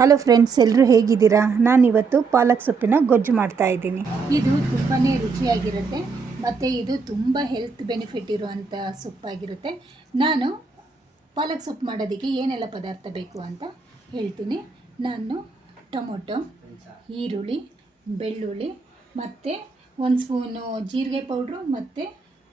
Hello friends, ಎಲ್ಲರೂ ಹೇಗಿದ್ದೀರಾ? ನಾನಿವತ್ತು ಪಾಲಕ್ ಸೊಪ್ಪಿನ ಗೊಜ್ಜು ಮಾಡ್ತಾ ಇದ್ದೀನಿ. ಇದು ತುಂಬಾ ರುಚಿಯಾಗಿರುತ್ತೆ ಮತ್ತು ಇದು ತುಂಬ ಹೆಲ್ತ್ ಬೆನಿಫಿಟ್ ಇರುವಂಥ ಸೊಪ್ಪಾಗಿರುತ್ತೆ. ನಾನು ಪಾಲಕ್ ಸೊಪ್ಪು ಮಾಡೋದಕ್ಕೆ ಏನೆಲ್ಲ ಪದಾರ್ಥ ಬೇಕು ಅಂತ ಹೇಳ್ತೀನಿ. ನಾನು ಟೊಮೊಟೊ, ಈರುಳ್ಳಿ, ಬೆಳ್ಳುಳ್ಳಿ ಮತ್ತು ಒಂದು ಸ್ಪೂನು ಜೀರಿಗೆ ಪೌಡ್ರು ಮತ್ತು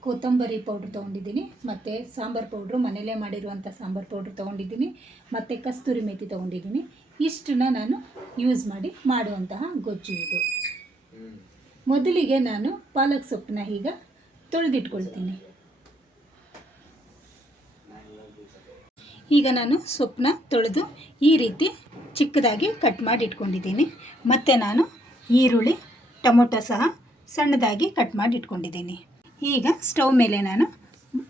ಕೊತ್ತಂಬರಿ ಪೌಡ್ರ್ ತೊಗೊಂಡಿದ್ದೀನಿ. ಮತ್ತು ಸಾಂಬಾರು ಪೌಡ್ರು, ಮನೆಯಲ್ಲೇ ಮಾಡಿರುವಂಥ ಸಾಂಬಾರು ಪೌಡ್ರ್ ತೊಗೊಂಡಿದ್ದೀನಿ. ಮತ್ತು ಕಸ್ತೂರಿ ಮೇಥಿ ತೊಗೊಂಡಿದ್ದೀನಿ. ಇಷ್ಟನ್ನ ನಾನು ಯೂಸ್ ಮಾಡಿ ಮಾಡುವಂತಹ ಗೊಜ್ಜು ಇದು. ಮೊದಲಿಗೆ ನಾನು ಪಾಲಕ್ ಸೊಪ್ಪನ್ನ ಈಗ ತೊಳೆದಿಟ್ಕೊಳ್ತೀನಿ. ಈಗ ನಾನು ಸೊಪ್ಪನ್ನ ತೊಳೆದು ಈ ರೀತಿ ಚಿಕ್ಕದಾಗಿ ಕಟ್ ಮಾಡಿ ಇಟ್ಕೊಂಡಿದ್ದೀನಿ. ಮತ್ತು ನಾನು ಈರುಳ್ಳಿ, ಟೊಮೊಟೊ ಸಹ ಸಣ್ಣದಾಗಿ ಕಟ್ ಮಾಡಿ ಇಟ್ಕೊಂಡಿದ್ದೀನಿ. ಈಗ ಸ್ಟವ್ ಮೇಲೆ ನಾನು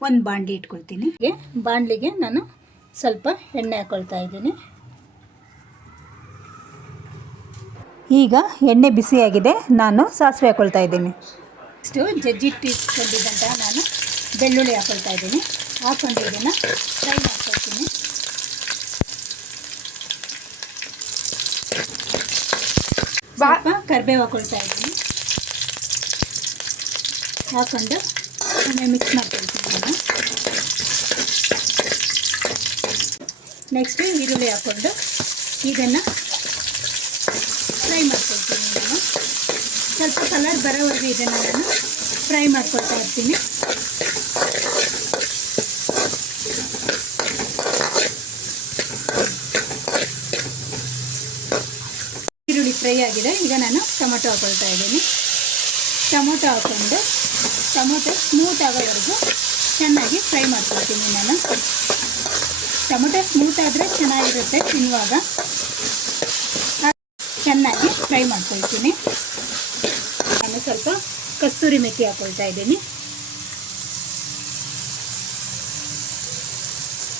ಒಂದು ಬಾಣಲಿ ಇಟ್ಕೊಳ್ತೀನಿ. ಬಾಣಲಿಗೆ ನಾನು ಸ್ವಲ್ಪ ಎಣ್ಣೆ ಹಾಕ್ಕೊಳ್ತಾ ಇದ್ದೀನಿ. ಈಗ ಎಣ್ಣೆ ಬಿಸಿಯಾಗಿದೆ, ನಾನು ಸಾಸಿವೆ ಹಾಕ್ಕೊಳ್ತಾ ಇದ್ದೀನಿ. ಇಷ್ಟು ಜಜ್ಜಿಟ್ಟಿಟ್ಕೊಂಡಿದ್ದಂತಹ ನಾನು ಬೆಳ್ಳುಳ್ಳಿ ಹಾಕ್ಕೊಳ್ತಾ ಇದ್ದೀನಿ. ಹಾಕ್ಕೊಂಡು ಇದನ್ನು ಫ್ರೈ ಮಾಡ್ಕೊಳ್ತೀನಿ. ಸ್ವಲ್ಪ ಕರಿಬೇವು ಹಾಕ್ಕೊಳ್ತಾ ಇದ್ದೀನಿ. ಹಾಕ್ಕೊಂಡು ಒಮ್ಮೆ ಮಿಕ್ಸ್ ಮಾಡ್ಕೊಳ್ತೀನಿ ನಾನು. ನೆಕ್ಸ್ಟು ಈರುಳ್ಳಿ ಹಾಕ್ಕೊಂಡು ಇದನ್ನು ಫ್ರೈ ಮಾಡ್ಕೊಳ್ತೀನಿ. ನಾನು ಸ್ವಲ್ಪ ಕಲರ್ ಬರೋವರೆಗೂ ಇದನ್ನು ನಾನು ಫ್ರೈ ಮಾಡ್ಕೊಳ್ತಾ ಇರ್ತೀನಿ. ಈರುಳ್ಳಿ ಫ್ರೈ ಆಗಿದೆ. ಈಗ ನಾನು ಟೊಮೊಟೊ ಹಾಕ್ಕೊಳ್ತಾ ಇದ್ದೀನಿ. ಟೊಮೊಟೊ ಹಾಕ್ಕೊಂಡು ಟೊಮೊಟೊ ಸ್ಮೂತ್ ಆಗೋವರೆಗೂ ಚೆನ್ನಾಗಿ ಫ್ರೈ ಮಾಡ್ಕೊಳ್ತೀನಿ ನಾನು. ಟೊಮೊಟೊ ಸ್ಮೂತ್ ಆದರೆ ಚೆನ್ನಾಗಿರುತ್ತೆ ತಿನ್ನುವಾಗ. ಚೆನ್ನಾಗಿ ಫ್ರೈ ಮಾಡ್ಕೊಳ್ತೀನಿ. ನಾನು ಸ್ವಲ್ಪ ಕಸ್ತೂರಿ ಮೇಥಿ ಹಾಕ್ಕೊಳ್ತಾ ಇದ್ದೀನಿ.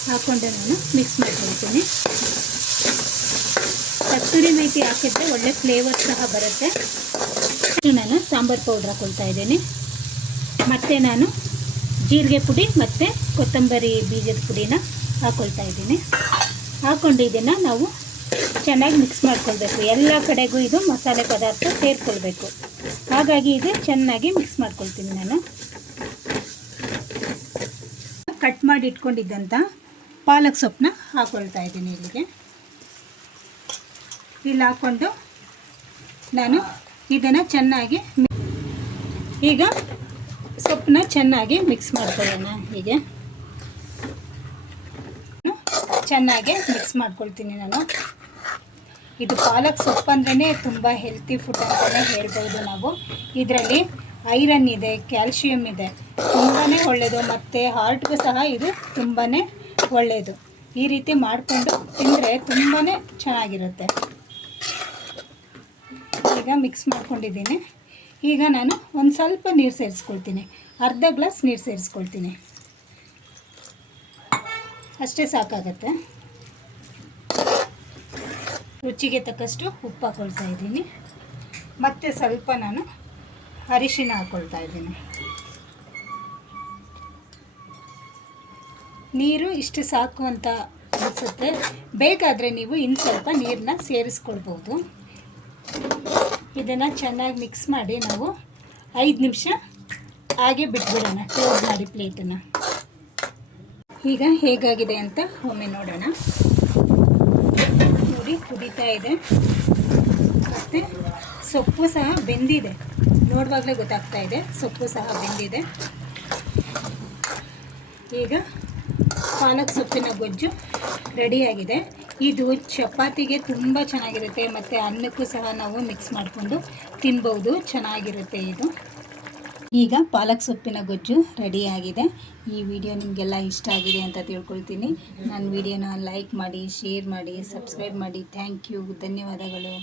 ಹಾಕ್ಕೊಂಡು ನಾನು ಮಿಕ್ಸ್ ಮಾಡ್ಕೊಳ್ತೀನಿ. ಕಸ್ತೂರಿ ಮೇಥಿ ಹಾಕಿದ್ರೆ ಒಳ್ಳೆ ಫ್ಲೇವರ್ ಸಹ ಬರುತ್ತೆ. ನಾನು ಸಾಂಬಾರು ಪೌಡ್ರ್ ಹಾಕ್ಕೊಳ್ತಾ ಇದ್ದೀನಿ. ಮತ್ತು ನಾನು ಜೀರಿಗೆ ಪುಡಿ ಮತ್ತು ಕೊತ್ತಂಬರಿ ಬೀಜದ ಪುಡಿನ ಹಾಕ್ಕೊಳ್ತಾ ಇದ್ದೀನಿ. ಹಾಕ್ಕೊಂಡು ಇದನ್ನು ನಾವು ಚೆನ್ನಾಗಿ ಮಿಕ್ಸ್ ಮಾಡ್ಕೊಳ್ಬೇಕು. ಎಲ್ಲ ಕಡೆಗೂ ಇದು ಮಸಾಲೆ ಪದಾರ್ಥ ಸೇರಿಕೊಳ್ಬೇಕು. ಹಾಗಾಗಿ ಇದು ಚೆನ್ನಾಗಿ ಮಿಕ್ಸ್ ಮಾಡ್ಕೊಳ್ತೀನಿ ನಾನು. ಕಟ್ ಮಾಡಿ ಇಟ್ಕೊಂಡಿದ್ದಂಥ ಪಾಲಕ್ ಸೊಪ್ಪನ್ನ ಹಾಕ್ಕೊಳ್ತಾ ಇದ್ದೀನಿ ಇಲ್ಲಿಗೆ. ಇಲ್ಲಿ ಹಾಕ್ಕೊಂಡು ನಾನು ಇದನ್ನು ಚೆನ್ನಾಗಿ ಈಗ ಸೊಪ್ಪನ್ನ ಚೆನ್ನಾಗಿ ಮಿಕ್ಸ್ ಮಾಡ್ಕೊಳ್ಳೋಣ. ಹೀಗೆ ಚೆನ್ನಾಗಿ ಮಿಕ್ಸ್ ಮಾಡ್ಕೊಳ್ತೀನಿ ನಾನು. ಇದು ಪಾಲಕ್ ಸೊಪ್ಪು ಅಂದ್ರೇ ತುಂಬ ಹೆಲ್ತಿ ಫುಡ್ ಅಂತಲೇ ಹೇಳ್ಬೋದು ನಾವು. ಇದರಲ್ಲಿ ಐರನ್ ಇದೆ, ಕ್ಯಾಲ್ಶಿಯಮ್ ಇದೆ, ತುಂಬಾ ಒಳ್ಳೆಯದು. ಮತ್ತು ಹಾರ್ಟ್ಗೂ ಸಹ ಇದು ತುಂಬಾ ಒಳ್ಳೆಯದು. ಈ ರೀತಿ ಮಾಡಿಕೊಂಡು ತಿಂದರೆ ತುಂಬಾ ಚೆನ್ನಾಗಿರುತ್ತೆ. ಈಗ ಮಿಕ್ಸ್ ಮಾಡ್ಕೊಂಡಿದ್ದೀನಿ. ಈಗ ನಾನು ಒಂದು ಸ್ವಲ್ಪ ನೀರು ಸೇರಿಸ್ಕೊಳ್ತೀನಿ. ಅರ್ಧ ಗ್ಲಾಸ್ ನೀರು ಸೇರಿಸ್ಕೊಳ್ತೀನಿ. ಅಷ್ಟೇ ಸಾಕಾಗತ್ತೆ. ರುಚಿಗೆ ತಕ್ಕಷ್ಟು ಉಪ್ಪು ಹಾಕ್ಕೊಳ್ತಾ ಇದ್ದೀನಿ. ಮತ್ತು ಸ್ವಲ್ಪ ನಾನು ಅರಿಶಿನ ಹಾಕ್ಕೊಳ್ತಾ ಇದ್ದೀನಿ. ನೀರು ಇಷ್ಟು ಸಾಕು ಅಂತ ಅನಿಸುತ್ತೆ. ಬೇಕಾದರೆ ನೀವು ಇನ್ನು ಸ್ವಲ್ಪ ನೀರನ್ನ ಸೇರಿಸ್ಕೊಳ್ಬೋದು. ಇದನ್ನು ಚೆನ್ನಾಗಿ ಮಿಕ್ಸ್ ಮಾಡಿ ನಾವು 5 ನಿಮಿಷ ಹಾಗೆ ಬಿಟ್ಬಿಡೋಣ. ಕ್ಲೋಸ್ ಮಾಡಿ ಪ್ಲೇಟನ್ನು. ಈಗ ಹೇಗಾಗಿದೆ ಅಂತ ಒಮ್ಮೆ ನೋಡೋಣ. ನೋಡಿ, ಕುದೀತಾ ಇದೆ ಮತ್ತು ಸೊಪ್ಪು ಸಹ ಬೆಂದಿದೆ. ನೋಡುವಾಗಲೇ ಗೊತ್ತಾಗ್ತಾ ಇದೆ ಸೊಪ್ಪು ಸಹ ಬೆಂದಿದೆ. ಈಗ ಪಾಲಕ್ ಸೊಪ್ಪಿನ ಗೊಜ್ಜು ರೆಡಿಯಾಗಿದೆ. ಇದು ಚಪಾತಿಗೆ ತುಂಬ ಚೆನ್ನಾಗಿರುತ್ತೆ ಮತ್ತು ಅನ್ನಕ್ಕೂ ಸಹ ನಾವು ಮಿಕ್ಸ್ ಮಾಡಿಕೊಂಡು ತಿನ್ಬೋದು. ಚೆನ್ನಾಗಿರುತ್ತೆ ಇದು. ಈಗ ಪಾಲಕ್ ಸೊಪ್ಪಿನ ಗೊಜ್ಜು ರೆಡಿಯಾಗಿದೆ. ಈ ವಿಡಿಯೋ ನಿಮಗೆಲ್ಲ ಇಷ್ಟ ಆಗಿದೆ ಅಂತ ತಿಳ್ಕೊಳ್ತೀನಿ. ನನ್ನ ವಿಡಿಯೋನ ಲೈಕ್ ಮಾಡಿ, ಶೇರ್ ಮಾಡಿ, ಸಬ್ಸ್ಕ್ರೈಬ್ ಮಾಡಿ. ಥ್ಯಾಂಕ್ ಯು, ಧನ್ಯವಾದಗಳು.